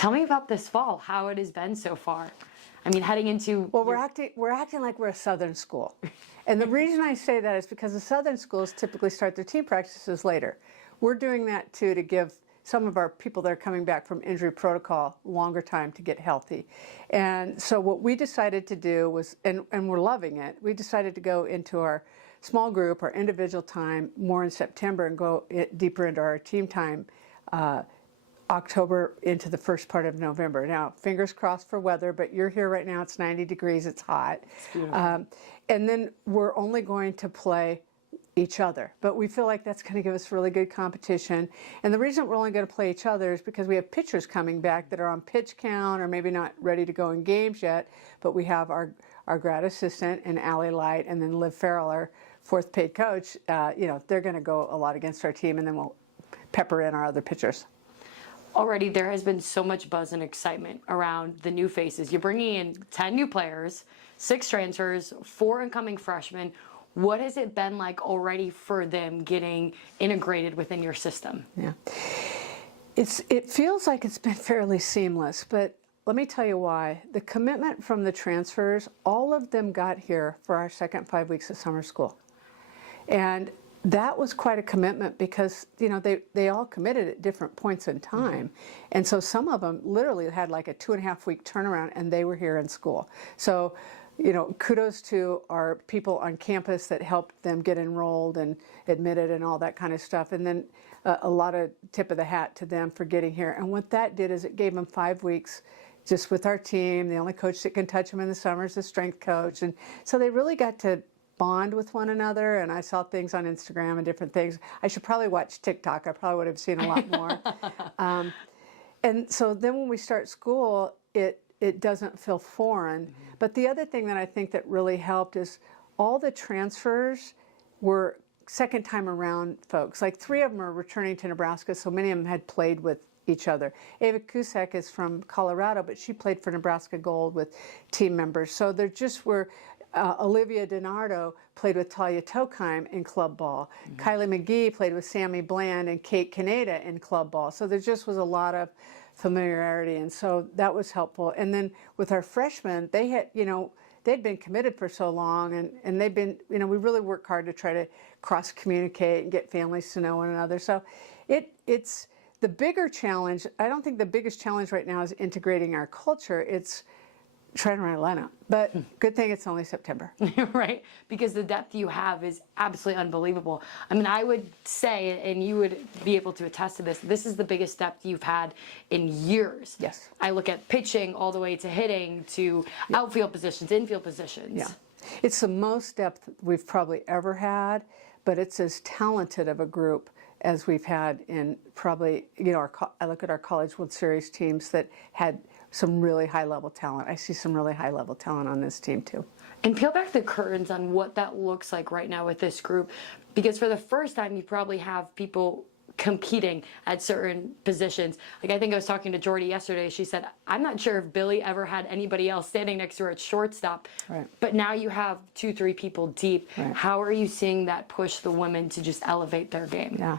Tell me about this fall, how it has been so far. I mean, heading into... Well, we're acting like we're a Southern school. And the reason I say that is because the Southern schools typically start their team practices later. We're doing that too to give some of our people that are coming back from injury protocol longer time to get healthy. And so what we decided to do was, and we're loving it, we decided to go into our small group, our individual time, more in September and go deeper into our team time October into the first part of November. Now, fingers crossed for weather, but you're here right now, it's 90 degrees, it's hot. And then we're only going to play each other, but we feel like that's going to give us really good competition. And the reason we're only going to play each other is because we have pitchers coming back that are on pitch count or maybe not ready to go in games yet, but we have our grad assistant and Allie Light and then Liv Farrell, our fourth paid coach. You know, they're going to go a lot against our team, and then we'll pepper in our other pitchers. Already there has been so much buzz and excitement around the new faces. You're bringing in 10 new players, 6 transfers, 4 incoming freshmen. What has it been like already for them getting integrated within your system? Yeah, it feels like it's been fairly seamless, but let me tell you why. The commitment from the transfers, all of them got here for our second 5 weeks of summer school. And that was quite a commitment because, you know, they all committed at different points in time. And so some of them literally had like a 2.5 week turnaround and they were here in school. So, you know, kudos to our people on campus that helped them get enrolled and admitted and all that kind of stuff. And then a lot of tip of the hat to them for getting here. And what that did is it gave them 5 weeks just with our team. The only coach that can touch them in the summer is the strength coach. And so they really got to bond with one another, and I saw things on Instagram and different things. I should probably watch TikTok. I probably would have seen a lot more. And so then when we start school, it doesn't feel foreign. But the other thing that I think that really helped is all the transfers were second time around folks. Like 3 of them are returning to Nebraska, so many of them had played with each other. Ava Kusek is from Colorado, but she played for Nebraska Gold with team members. So there just were Olivia DiNardo played with Talia Tokheim in club ball. Kylie McGee played with Sammy Bland and Kate Kaneda in club ball. So there just was a lot of familiarity, and so that was helpful. And then with our freshmen, they had, you know, they'd been committed for so long, and they've been, you know, we really work hard to try to cross-communicate and get families to know one another. So it's the bigger challenge. I don't think the biggest challenge right now is integrating our culture. It's trying to run a lineup. But good thing it's only September. Right, because the depth you have is absolutely unbelievable. I mean, I would say, and you would be able to attest to this is the biggest depth you've had in years. Yes. I look at pitching all the way to hitting to outfield positions, infield positions. Yeah. It's the most depth we've probably ever had, but it's as talented of a group as we've had in probably, you know, I look at our College World Series teams that had some really high-level talent. I see some really high-level talent on this team, too. And peel back the curtains on what that looks like right now with this group, because for the first time, you probably have people competing at certain positions. Like, I think I was talking to Jordy yesterday. She said, I'm not sure if Billy ever had anybody else standing next to her at shortstop. Right. But now you have 2-3 people deep. Right. How are you seeing that push the women to just elevate their game? Yeah.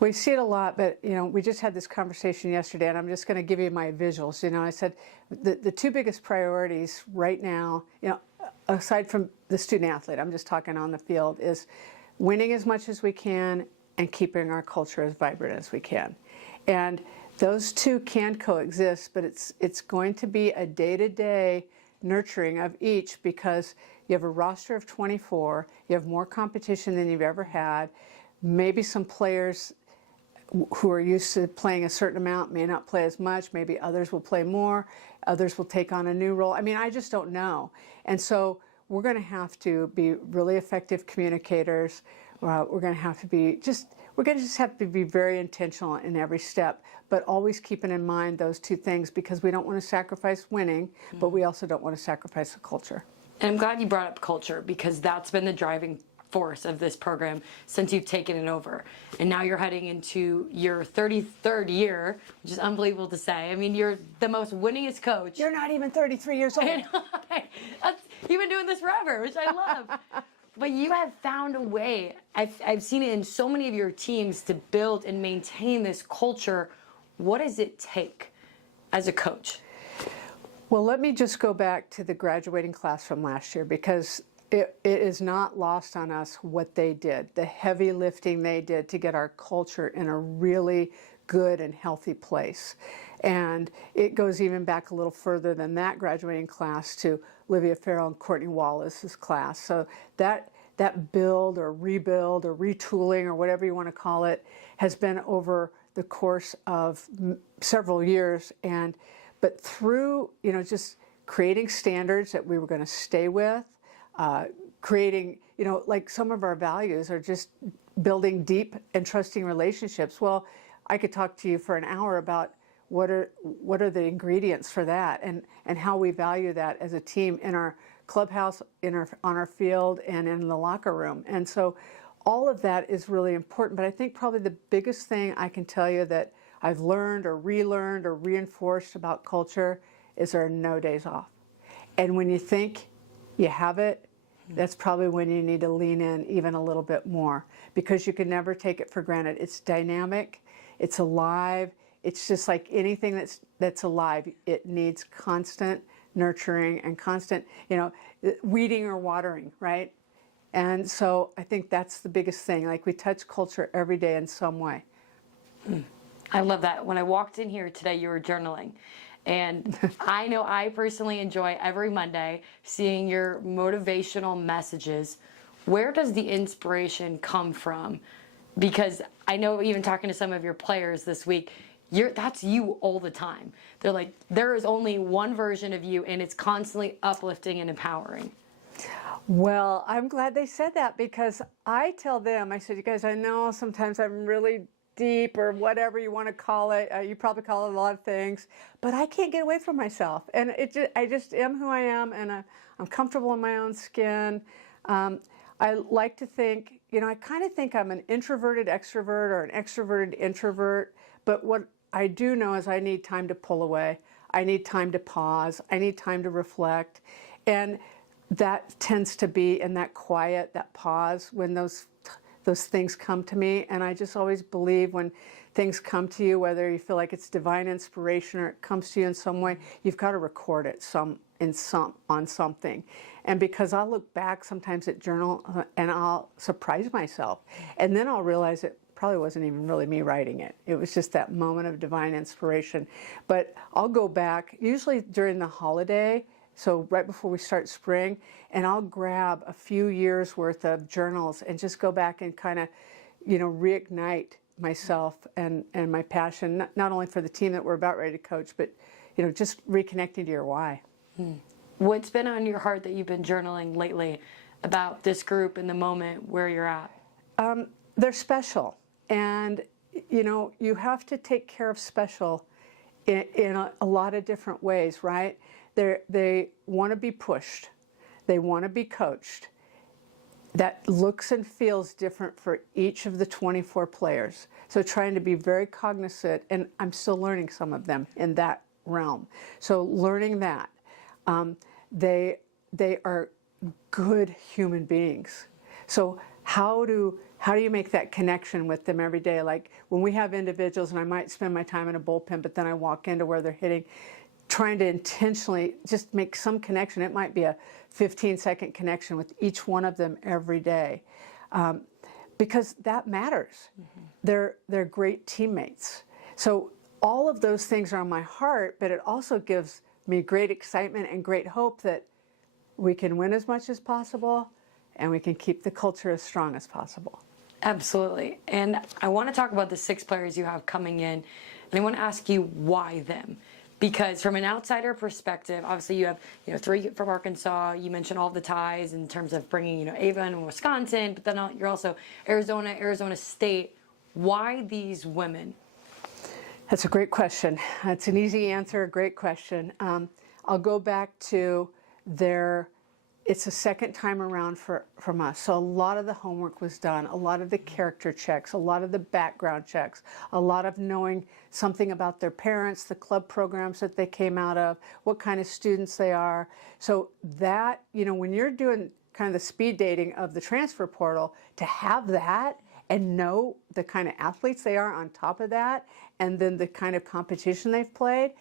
We see it a lot, but, you know, we just had this conversation yesterday, and I'm just going to give you my visuals. You know, I said the 2 biggest priorities right now, you know, aside from the student athlete, I'm just talking on the field, is winning as much as we can and keeping our culture as vibrant as we can. And those 2 can coexist, but it's going to be a day-to-day nurturing of each, because you have a roster of 24, you have more competition than you've ever had, maybe some players who are used to playing a certain amount may not play as much, maybe others will play more, others will take on a new role. I mean, I just don't know. And so we're going to have to be really effective communicators. We're going to have to be we're going to just have to be very intentional in every step, but always keeping in mind those 2 things, because we don't want to sacrifice winning, but we also don't want to sacrifice the culture. And I'm glad you brought up culture, because that's been the driving force of this program since you've taken it over. And now you're heading into your 33rd year, which is unbelievable to say. I mean, you're the most winningest coach. You're not even 33 years old. You've been doing this forever, which I love. But you have found a way. I've seen it in so many of your teams to build and maintain this culture. What does it take as a coach? Well, let me just go back to the graduating class from last year, because it is not lost on us what they did, the heavy lifting they did to get our culture in a really good and healthy place. And it goes even back a little further than that graduating class to Olivia Farrell and Courtney Wallace's class. So that build or rebuild or retooling or whatever you want to call it has been over the course of several years. But through, just creating standards that we were going to stay with, creating, like some of our values are just building deep and trusting relationships. Well, I could talk to you for an hour about what are the ingredients for that, and how we value that as a team in our clubhouse, on our field, and in the locker room. And so all of that is really important. But I think probably the biggest thing I can tell you that I've learned or relearned or reinforced about culture is there are no days off. And when you think you have it, that's probably when you need to lean in even a little bit more, because you can never take it for granted. It's dynamic, it's alive, it's just like anything that's alive. It needs constant nurturing and constant, weeding or watering, right? And so I think that's the biggest thing. Like, we touch culture every day in some way. I love that. When I walked in here today, you were journaling. And I know I personally enjoy every Monday seeing your motivational messages. Where does the inspiration come from? Because I know, even talking to some of your players this week, that's you all the time. They're like, there is only one version of you, and it's constantly uplifting and empowering. Well, I'm glad they said that, because I tell them, I said, you guys, I know sometimes I'm really deep, or whatever you want to call it. You probably call it a lot of things, but I can't get away from myself. And I just am who I am, and I'm comfortable in my own skin. I like to think, I kind of think I'm an introverted extrovert or an extroverted introvert, but what I do know is I need time to pull away. I need time to pause. I need time to reflect. And that tends to be in that quiet, that pause, when those things come to me. And I just always believe when things come to you, whether you feel like it's divine inspiration or it comes to you in some way, you've got to record it on something. And because I'll look back sometimes at journal and I'll surprise myself, and then I'll realize it probably wasn't even really me writing it. It was just that moment of divine inspiration. But I'll go back, usually during the holiday, so right before we start spring, and I'll grab a few years worth of journals and just go back and kind of, reignite myself and my passion, not only for the team that we're about ready to coach, but, just reconnecting to your why. What's been on your heart that you've been journaling lately about this group and the moment where you're at? They're special. And, you have to take care of special in a lot of different ways, right? They want to be pushed. They want to be coached. That looks and feels different for each of the 24 players. So trying to be very cognizant, and I'm still learning some of them in that realm. So learning that. They are good human beings. So how do you make that connection with them every day? Like when we have individuals, and I might spend my time in a bullpen, but then I walk into where they're hitting, trying to intentionally just make some connection. It might be a 15-second connection with each one of them every day, because that matters. They're great teammates. So all of those things are on my heart, but it also gives me great excitement and great hope that we can win as much as possible and we can keep the culture as strong as possible. Absolutely. And I want to talk about the 6 players you have coming in, and I want to ask you why them. Because from an outsider perspective, obviously you have 3 from Arkansas. You mentioned all the ties in terms of bringing Ava and Wisconsin, but then you're also Arizona State. Why these women? That's a great question. That's an easy answer, a great question. I'll go back to it's a second time around from us. So a lot of the homework was done, a lot of the character checks, a lot of the background checks, a lot of knowing something about their parents, the club programs that they came out of, what kind of students they are. So that, when you're doing kind of the speed dating of the transfer portal, to have that and know the kind of athletes they are on top of that, and then the kind of competition they've played,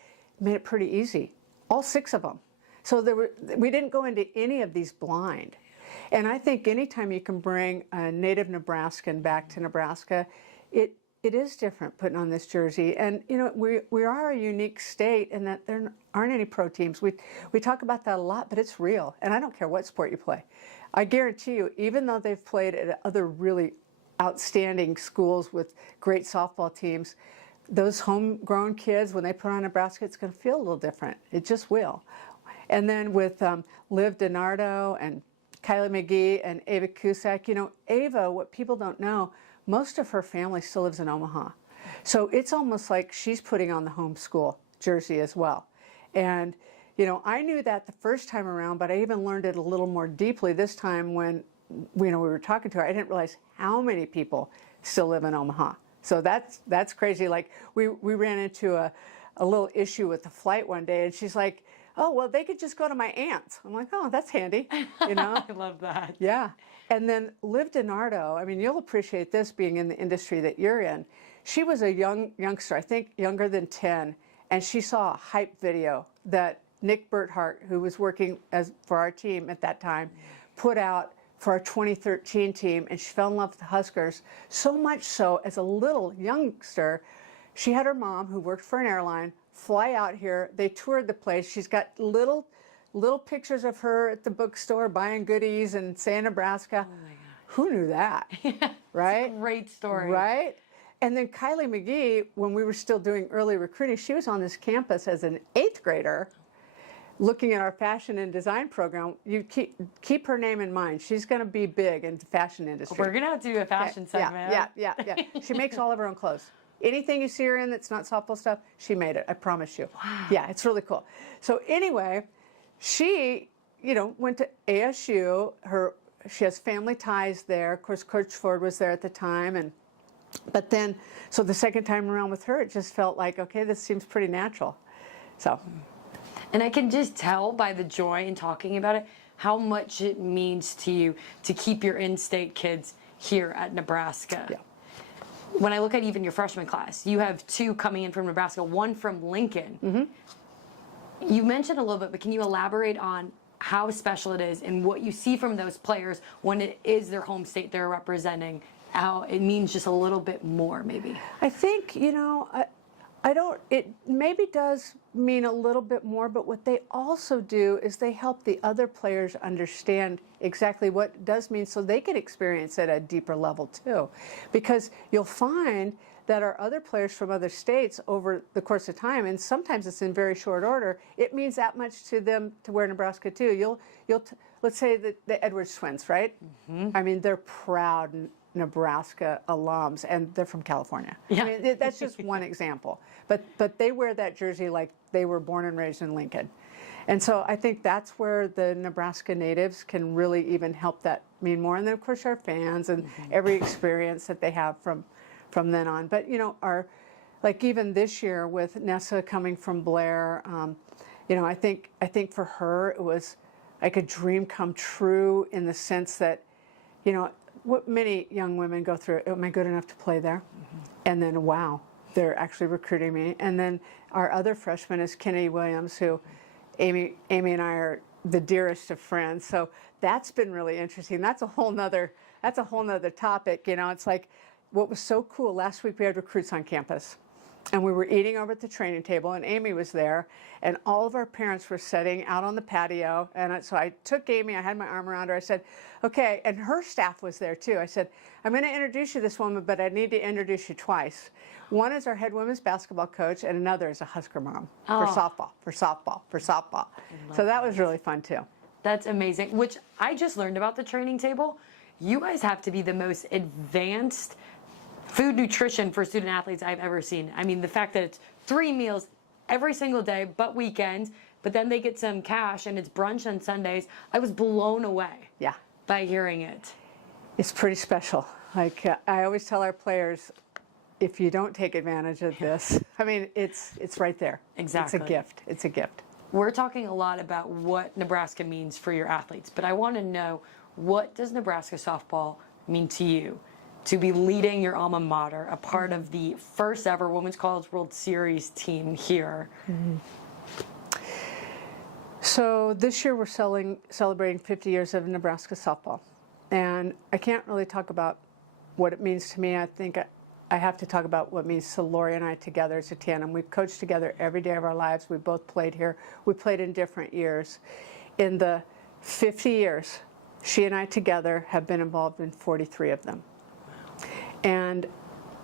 made it pretty easy. All 6 of them. So we didn't go into any of these blind. And I think anytime you can bring a native Nebraskan back to Nebraska, it is different putting on this jersey. And, you know, we are a unique state in that there aren't any pro teams. We talk about that a lot, but it's real. And I don't care what sport you play. I guarantee you, even though they've played at other really outstanding schools with great softball teams, those homegrown kids, when they put on Nebraska, it's going to feel a little different. It just will. And then with Liv DiNardo and Kylie McGee and Ava Cusack, you know, Ava, what people don't know, most of her family still lives in Omaha. So it's almost like she's putting on the homeschool jersey as well. And, you know, I knew that the first time around, but I even learned it a little more deeply this time when, you know, we were talking to her. I didn't realize how many people still live in Omaha. So that's crazy. Like we ran into a little issue with the flight one day, and she's like, oh, well, they could just go to my aunt's. I'm like, oh, that's handy, you know? I love that. Yeah. And then Liv DiNardo, I mean, you'll appreciate this being in the industry that you're in. She was a youngster, I think younger than 10, and she saw a hype video that Nick Berthart, who was working for our team at that time, put out for our 2013 team, and she fell in love with the Huskers. So much so, as a little youngster, she had her mom, who worked for an airline, fly out here. They toured the place. She's got little pictures of her at the bookstore buying goodies and saying Nebraska. Oh my gosh. Who knew that? Yeah, right? It's a great story. Right? And then Kylie McGee, when we were still doing early recruiting, she was on this campus as an 8th grader looking at our fashion and design program. You keep her name in mind. She's going to be big in the fashion industry. We're going to have to do a fashion segment. Yeah. She makes all of her own clothes. Anything you see her in that's not softball stuff, she made it, I promise you. Wow. Yeah, it's really cool. So anyway, she, you know, went to ASU. She has family ties there. Of course, Coach Ford was there at the time. But then, so the second time around with her, it just felt like, okay, this seems pretty natural. So. And I can just tell by the joy in talking about it how much it means to you to keep your in-state kids here at Nebraska. Yeah. When I look at even your freshman class, you have 2 coming in from Nebraska, 1 from Lincoln. Mm-hmm. You mentioned a little bit, but can you elaborate on how special it is and what you see from those players when it is their home state they're representing, how it means just a little bit more, maybe? I think, you know, it maybe does mean a little bit more, but what they also do is they help the other players understand exactly what it does mean so they can experience it at a deeper level too. Because you'll find that our other players from other states over the course of time, and sometimes it's in very short order, it means that much to them to wear Nebraska too. Let's say the Edwards twins, right? Mm-hmm. I mean, they're proud Nebraska alums, and they're from California. Yeah. I mean, that's just one example. But they wear that jersey like they were born and raised in Lincoln. And so I think that's where the Nebraska natives can really even help that mean more. And then, of course, our fans and every experience that they have from then on. But, you know, like even this year with Nessa coming from Blair, you know, I think for her it was like a dream come true in the sense that, you know, what many young women go through, am I good enough to play there? Mm-hmm. And then, wow, they're actually recruiting me. And then our other freshman is Kennedy Williams, who Amy and I are the dearest of friends. So that's been really interesting. That's a whole nother topic. You know, it's like what was so cool. Last week we had recruits on campus. And we were eating over at the training table, and Amy was there, and all of our parents were sitting out on the patio. And so I took Amy, I had my arm around her, I said, okay, and her staff was there too. I said, I'm going to introduce you to this woman, but I need to introduce you twice. One is our head women's basketball coach, and another is a Husker mom for softball. So that was really fun too. That's amazing, which I just learned about the training table. You guys have to be the most advanced food nutrition for student athletes I've ever seen. I mean, the fact that it's 3 meals every single day, but weekends, but then they get some cash and it's brunch on Sundays. I was blown away. Yeah. By hearing it. It's pretty special. Like I always tell our players, if you don't take advantage of this, I mean, it's right there. Exactly. It's a gift. It's a gift. We're talking a lot about what Nebraska means for your athletes, but I want to know, what does Nebraska softball mean to you? To be leading your alma mater, a part of the first ever Women's College World Series team here. Mm-hmm. So this year we're celebrating 50 years of Nebraska Softball. And I can't really talk about what it means to me. I think I have to talk about what it means to Lori and I together as a tandem. We've coached together every day of our lives. We both played here. We played in different years. In the 50 years, she and I together have been involved in 43 of them. And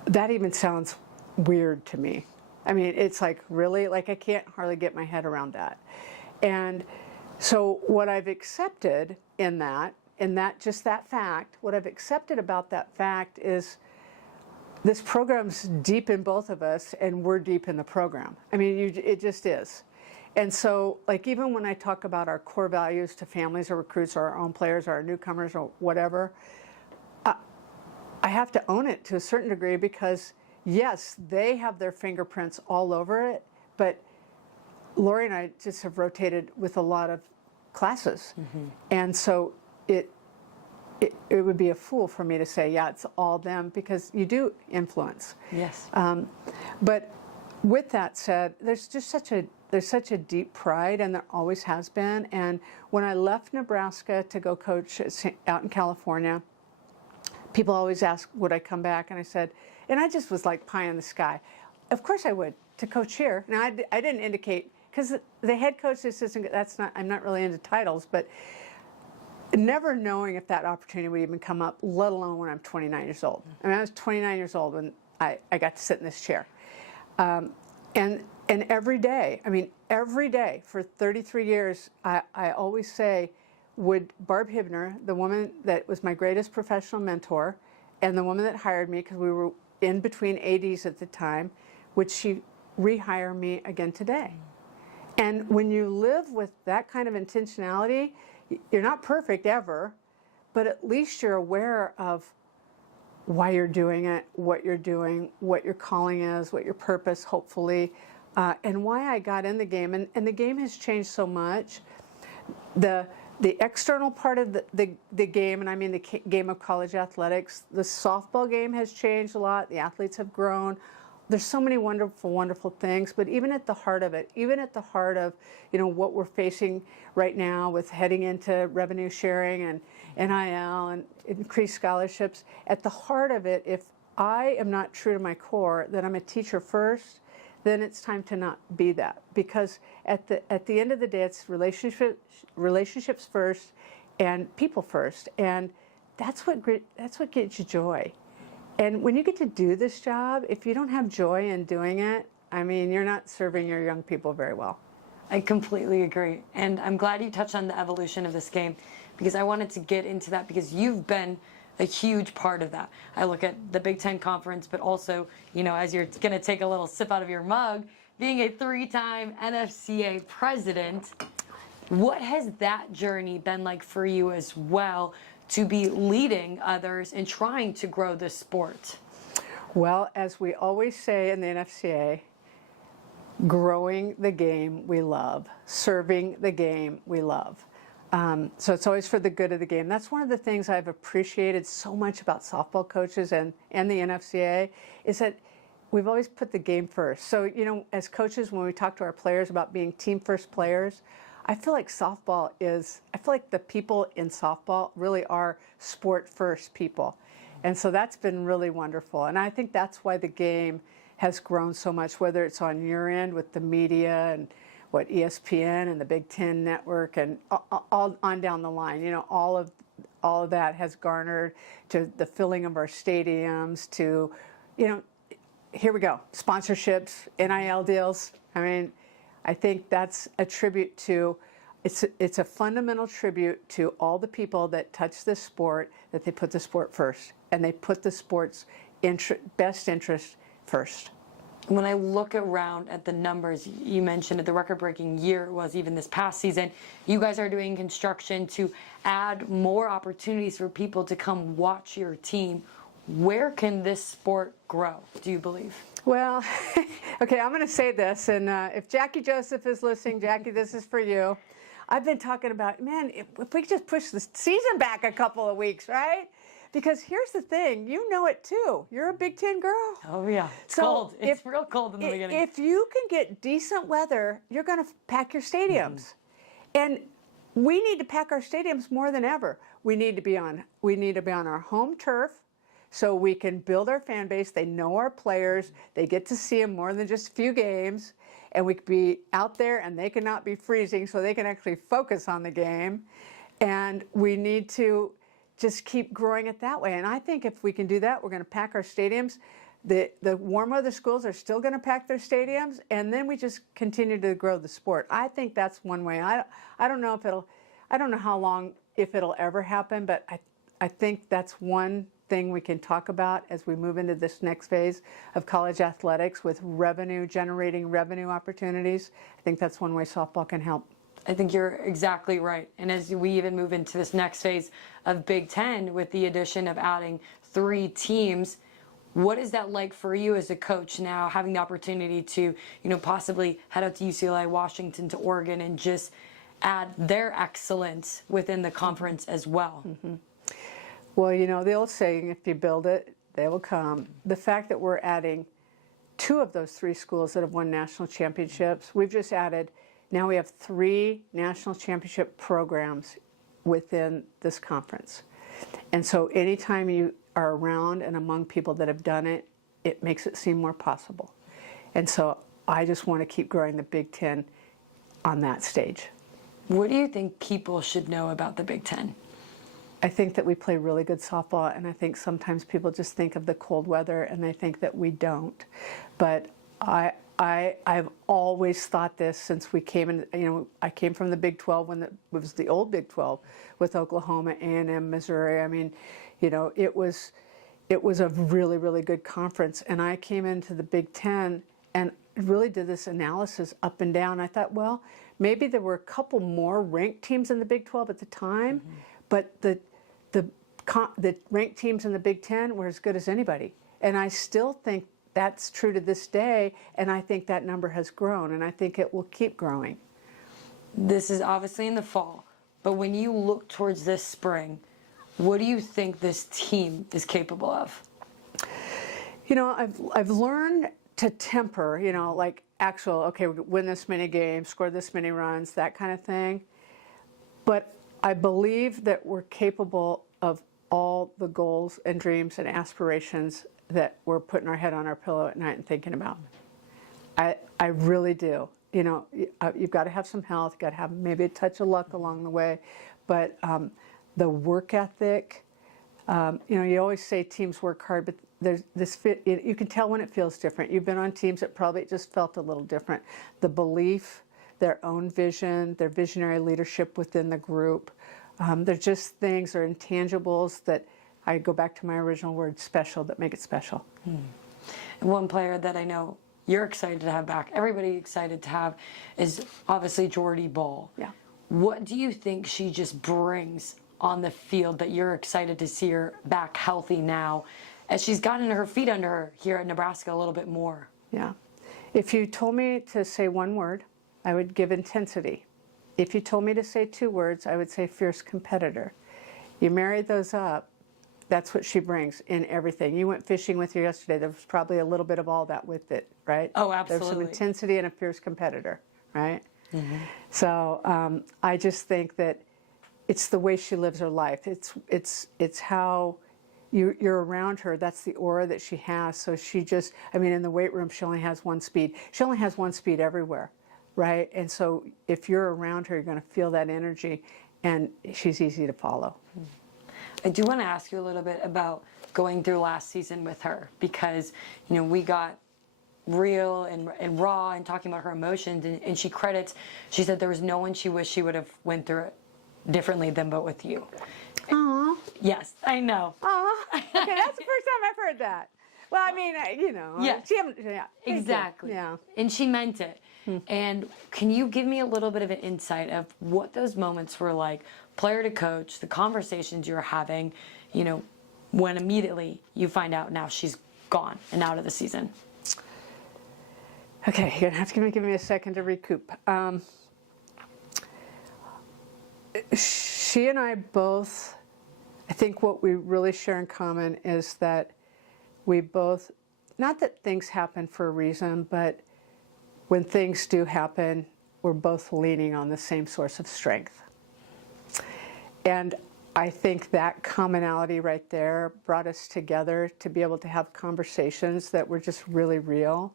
that even sounds weird to me. I mean, it's like, really? Like, I can't hardly get my head around that. And so what I've accepted in that, just that fact, what I've accepted about that fact is this program's deep in both of us, and we're deep in the program. I mean, it just is. And so, like, even when I talk about our core values to families or recruits or our own players or our newcomers or whatever, I have to own it to a certain degree because, yes, they have their fingerprints all over it, but Lori and I just have rotated with a lot of classes. Mm-hmm. And so it would be a fool for me to say, yeah, it's all them, because you do influence. Yes. But with that said, there's such a deep pride, and there always has been. And when I left Nebraska to go coach out in California, people always ask, would I come back? And I said, and I just was like pie in the sky. Of course I would, to coach here. Now, I didn't indicate, because the head coach, assistant, I'm not really into titles, but never knowing if that opportunity would even come up, let alone when I'm 29 years old. I mean, I was 29 years old when I got to sit in this chair. And every day, for 33 years, I always say, would Barb Hibner, the woman that was my greatest professional mentor, and the woman that hired me, because we were in between ADs at the time, would she rehire me again today? And when you live with that kind of intentionality, you're not perfect ever, but at least you're aware of why you're doing it, what you're doing, what your calling is, what your purpose, hopefully, and why I got in the game. And the game has changed so much. The external part of the game, and I mean the game of college athletics, the softball game has changed a lot. The athletes have grown. There's so many wonderful, wonderful things, but even at the heart of it, even at the heart of, what we're facing right now with heading into revenue sharing and NIL and increased scholarships, at the heart of it, if I am not true to my core, that I'm a teacher first, then it's time to not be that. Because at the end of the day, it's relationships first and people first. And that's what gets you joy. And when you get to do this job, if you don't have joy in doing it, I mean, you're not serving your young people very well. I completely agree. And I'm glad you touched on the evolution of this game, because I wanted to get into that, because you've been a huge part of that. I look at the Big Ten Conference, but also, as you're going to take a little sip out of your mug, being a 3-time NFCA president, what has that journey been like for you as well, to be leading others and trying to grow the sport? Well, as we always say in the NFCA, growing the game we love, serving the game we love. So it's always for the good of the game. That's one of the things I've appreciated so much about softball coaches and the NFCA, is that we've always put the game first. So, as coaches, when we talk to our players about being team first players, I feel like the people in softball really are sport first people. And so that's been really wonderful. And I think that's why the game has grown so much, whether it's on your end with the media and ESPN and the Big Ten Network and all on down the line. All of that has garnered to the filling of our stadiums, to, here we go, sponsorships, NIL deals. I mean, I think that's a tribute to, it's a fundamental tribute to all the people that touch this sport, that they put the sport first, and they put the sport's best interest first. When I look around at the numbers, you mentioned the record-breaking year it was even this past season. You guys are doing construction to add more opportunities for people to come watch your team. Where can this sport grow, do you believe? Well, okay, I'm going to say this, and if Jackie Joseph is listening, Jackie, this is for you. I've been talking about, man, if we could just push the season back a couple of weeks, right? because here's the thing, you know it too. You're a Big Ten girl. Oh yeah, it's So cold. It's real cold in the beginning. If you can get decent weather, you're going to pack your stadiums. And we need to pack our stadiums more than ever. We need to be on our home turf so we can build our fan base. They know our players. They get to see them more than just a few games. And we can be out there and they cannot be freezing so they can actually focus on the game. And we need to just keep growing it that way. And I think if we can do that, we're going to pack our stadiums. The warm weather schools are still going to pack their stadiums, and then we just continue to grow the sport. I think that's one way. I don't know how long, if it'll ever happen, but I think that's one thing we can talk about as we move into this next phase of college athletics with generating revenue opportunities. I think that's one way softball can help. I think you're exactly right. And as we even move into this next phase of Big Ten with the addition of adding 3 teams, what is that like for you as a coach now, having the opportunity to, possibly head out to UCLA, Washington, to Oregon, and just add their excellence within the conference as well? Mm-hmm. Well, the old saying, if you build it, they will come. The fact that we're adding 2 of those 3 schools that have won national championships, we've just added, now we have 3 national championship programs within this conference. And so anytime you are around and among people that have done it, it makes it seem more possible. And so I just want to keep growing the Big Ten on that stage. What do you think people should know about the Big Ten? I think that we play really good softball, and I think sometimes people just think of the cold weather and they think that we don't. But I've always thought this since we came in. I came from the Big 12 when it was the old Big 12 with Oklahoma, A&M, Missouri. I mean, it was a really, really good conference. And I came into the Big 10 and really did this analysis up and down. I thought, well, maybe there were a couple more ranked teams in the Big 12 at the time, but the ranked teams in the Big 10 were as good as anybody. And I still think that's true to this day, and I think that number has grown, and I think it will keep growing. This is obviously in the fall, but when you look towards this spring, what do you think this team is capable of? I've learned to temper, like actual, okay, we win this many games, score this many runs, that kind of thing. But I believe that we're capable of all the goals and dreams and aspirations that we're putting our head on our pillow at night and thinking about. I really do. You've got to have some health, you've got to have maybe a touch of luck along the way, but the work ethic, you always say teams work hard, but there's this you can tell when it feels different. You've been on teams that probably just felt a little different. The belief, their own vision, their visionary leadership within the group, they're just things, or intangibles that I go back to my original word, special, that make it special. And one player that I know you're excited to have back, everybody excited to have, is obviously Jordy Ball. Yeah. What do you think she just brings on the field that you're excited to see her back healthy now, as she's gotten her feet under her here at Nebraska a little bit more? Yeah. If you told me to say one word, I would give intensity. If you told me to say 2 words, I would say fierce competitor. You married those up, that's what she brings in everything. You went fishing with her yesterday. There was probably a little bit of all that with it, right? Oh, absolutely. There's some intensity and a fierce competitor, right? Mm-hmm. So I just think that it's the way she lives her life. It's how you're around her. That's the aura that she has. So she just, in the weight room, she only has one speed. She only has one speed everywhere, right? And so if you're around her, you're going to feel that energy, and she's easy to follow. I do want to ask you a little bit about going through last season with her, because we got real and raw and talking about her emotions, and she said there was no one she wished she would have went through it differently than but with you. Aww. Yes, I know. Aww. Okay, that's the first time I've heard that. Well, Yeah. Yeah, exactly. Yeah. And she meant it. And can you give me a little bit of an insight of what those moments were like, player to coach, the conversations you were having, when immediately you find out now she's gone and out of the season? Okay, you're going to have to give me a second to recoup. She and I both I think what we really share in common is that we both, not that things happen for a reason, but when things do happen, we're both leaning on the same source of strength. And I think that commonality right there brought us together to be able to have conversations that were just really real,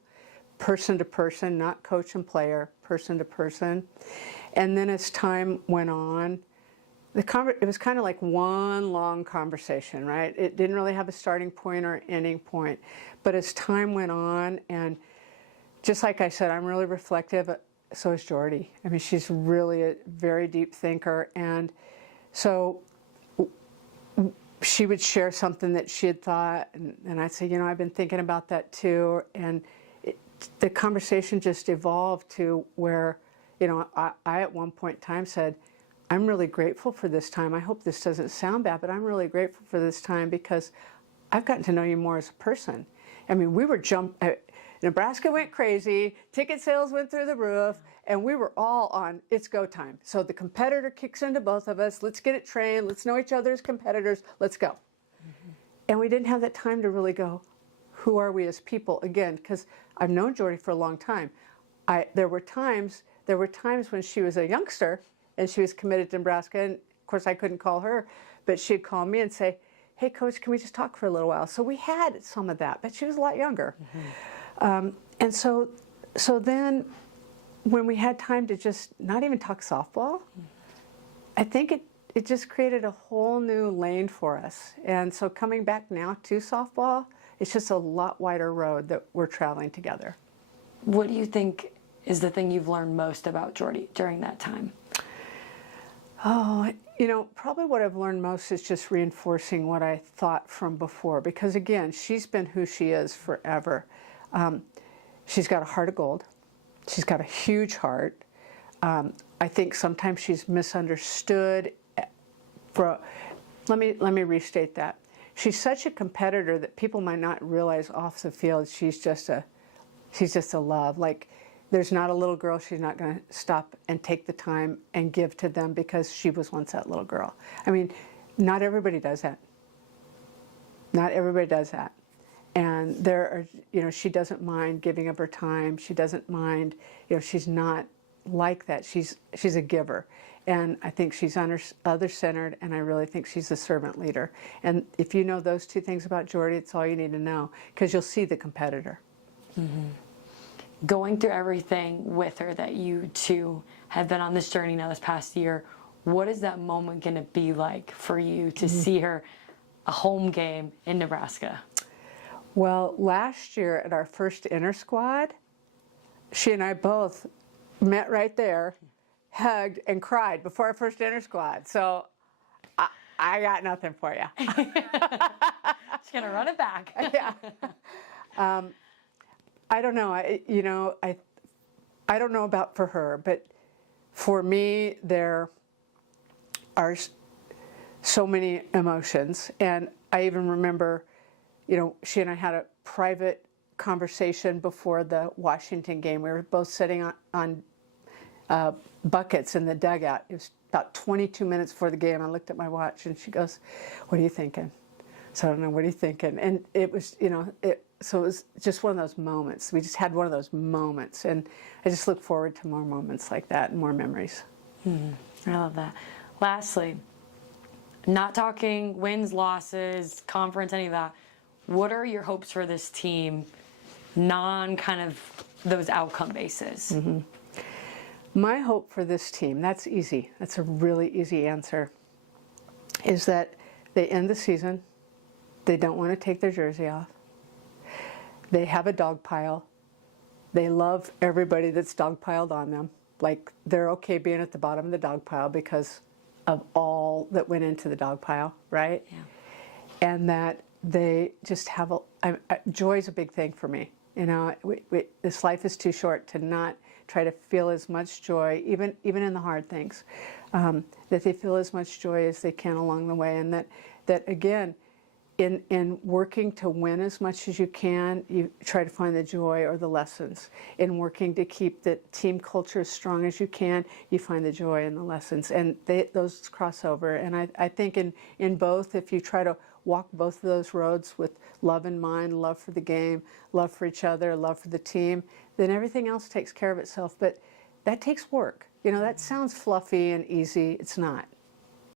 person to person, not coach and player, person to person. And then as time went on, it was kind of like one long conversation, right? It didn't really have a starting point or ending point. But as time went on, and just like I said, I'm really reflective, so is Jordy. I mean, she's really a very deep thinker. And so she would share something that she had thought, and I'd say, I've been thinking about that too. And the conversation just evolved to where, I at one point in time said, I'm really grateful for this time. I hope this doesn't sound bad, but I'm really grateful for this time because I've gotten to know you more as a person. I mean, Nebraska went crazy, ticket sales went through the roof, and we were all on, it's go time. So the competitor kicks into both of us, let's get it trained, let's know each other as competitors, let's go. Mm-hmm. And we didn't have that time to really go, who are we as people? Again, because I've known Jordy for a long time. There were times when she was a youngster, and she was committed to Nebraska, and of course I couldn't call her, but she'd call me and say, hey coach, can we just talk for a little while? So we had some of that, but she was a lot younger. Mm-hmm. And so then when we had time to just not even talk softball, I think it just created a whole new lane for us. And so coming back now to softball, it's just a lot wider road that we're traveling together. What do you think is the thing you've learned most about Jordy during that time? Oh, probably what I've learned most is just reinforcing what I thought from before. Because again, she's been who she is forever. She's got a heart of gold. She's got a huge heart. I think sometimes she's misunderstood. Let me restate that. She's such a competitor that people might not realize off the field she's just a love. Like, there's not a little girl she's not going to stop and take the time and give to them because she was once that little girl. I mean, not everybody does that. Not everybody does that. And there are, she doesn't mind giving up her time. She doesn't mind, she's not like that. She's a giver. And I think she's other-centered, and I really think she's a servant leader. And if you know those two things about Jordy, it's all you need to know, because you'll see the competitor. Mm-hmm. Going through everything with her that you two have been on this journey now this past year, what is that moment going to be like for you to see her a home game in Nebraska? Well, last year at our first inter squad, she and I both met right there, hugged, and cried before our first inter squad. So I got nothing for you. She's going to run it back. Yeah. I don't know. I don't know about for her, but for me, there are so many emotions. And I even remember, she and I had a private conversation before the Washington game. We were both sitting on buckets in the dugout. It was about 22 minutes before the game. I looked at my watch, and she goes, "What are you thinking?" So I don't know, what are you thinking? And it was, so it was just one of those moments. We just had one of those moments. And I just look forward to more moments like that and more memories. I love that. Lastly, not talking wins, losses, conference, any of that. What are your hopes for this team, kind of those outcome bases? Mm-hmm. My hope for this team, that's easy. That's a really easy answer, is that they end the season. They don't want to take their jersey off. They have a dog pile. They love everybody that's dogpiled on them. Like, they're okay being at the bottom of the dog pile because of all that went into the dog pile, right? Yeah. And that they just have joy is a big thing for me. This life is too short to not try to feel as much joy, even in the hard things, that they feel as much joy as they can along the way. And that again, in working to win as much as you can, you try to find the joy or the lessons. In working to keep the team culture as strong as you can, you find the joy in the lessons. And those cross over. And I think in both, if you try to walk both of those roads with love in mind, love for the game, love for each other, love for the team, then everything else takes care of itself. But that takes work. You know, that sounds fluffy and easy. It's not.